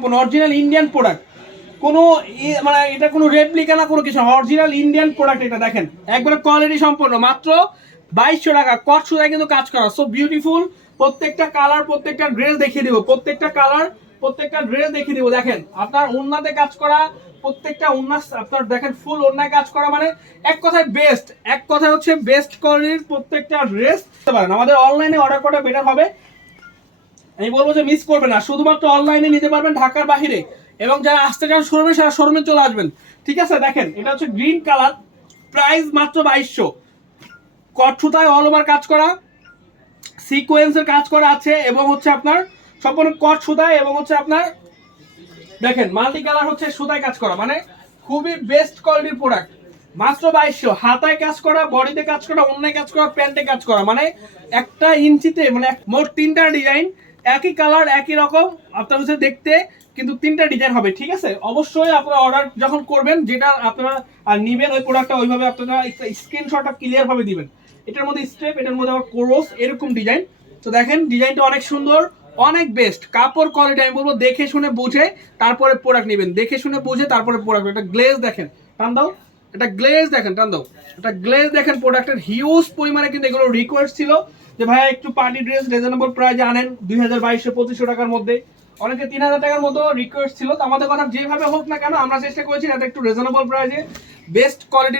সম্পন্ন original Indian product কোনো মানে এটা কোনো রেপ্লিকা না, কোনো কিছু অরিজিনাল ইন্ডিয়ান প্রোডাক্ট এটা, দেখেন। একবারে কোয়ালিটি সম্পন্ন মাত্র বাইশশো টাকা। কট সুতায় কিন্তু কাজ করা সো বিউটিফুল প্রত্যেকটা কালার প্রত্যেকটা ড্রেস দেখিয়ে দিব, প্রত্যেকটা কালার প্রত্যেকটা ড্রেস দেখিয়ে দিব। দেখেন, আপনার উন্নাতে কাজ করা, প্রত্যেকটা উন্নাস আপনার দেখেন ফুল অন্যায় কাজ করা মানে এক কথায় বেস্ট এক কথায় হচ্ছে বেস্ট কোয়ালিটির প্রত্যেকটা ড্রেস আমাদের অনলাইনে অর্ডার করা বেটার হবে। আমি বলব যে মিস করবেন না। শুধুমাত্র অনলাইনে নিতে পারবেন ঢাকার বাহিরে। এবং যারা আসতে চান শোরুমে, সারা শোরুমে চলে আসবেন। ঠিক আছে? দেখেন, এটা হচ্ছে গ্রিন কালার প্রাইস মাত্র বাইশশো। কঠুতায় অল ওভার কাজ করা সিকোয়েন্সের কাজ করা আছে, এবং হচ্ছে আপনার সম্পূর্ণ কট সুতায় এবং হচ্ছে আপনার দেখেন মাল্টি কালার হচ্ছে সুতায় কাজ করা। মানে খুবই বেস্ট কোয়ালিটির প্রোডাক্ট মাত্র বাইশশো। হাতায় কাজ করা বডিতে কাজ করা, অন্যায় কাজ করা প্যান্টে কাজ করা। মানে একটা ইঞ্চিতে মানে মোট তিনটা ডিজাইন একই কালার একই রকম, আপনার হচ্ছে দেখতে কিন্তু তিনটা ডিজাইন হবে, ঠিক আছে? অবশ্যই আপনারা অর্ডার যখন করবেন, যেটা আপনারা নিবেন ওই প্রোডাক্টটা ওইভাবে আপনারা স্ক্রিনশটটা ক্লিয়ার ভাবে দিবেন। এটার মধ্যে স্টেপ এটার মধ্যে আবার কোরস এরকম ডিজাইন তো দেখেন ডিজাইনটা অনেক সুন্দর, অনেক বেস্ট কাপড় কোয়ালিটি আমি বলব দেখে শুনে বুঝে তারপরে প্রোডাক্ট নেবেন। দেখে শুনে বুঝে তারপরে প্রোডাক্ট এটা গ্লেজ দেখেন, টান দাও। এটা গ্লেজ দেখেন, টান দাও। এটা গ্লেজ দেখেন প্রোডাক্টের হিউজ পরিমাণে কিন্তু এগুলো রিকোয়েস্ট ছিল। যে ভাই একটু পার্টি ড্রেস রিজনেবল প্রাইজে আনেন, দুই হাজার বাইশশো, পঁচিশশো টাকার মধ্যে। অনেকে তিন হাজার টাকার মতো রিকোয়েস্ট ছিল। তো আমাদের কথা যেভাবে হোক না কেন, আমরা চেষ্টা করেছি যাতে একটু রিজনেবল প্রাইজে বেস্ট কোয়ালিটির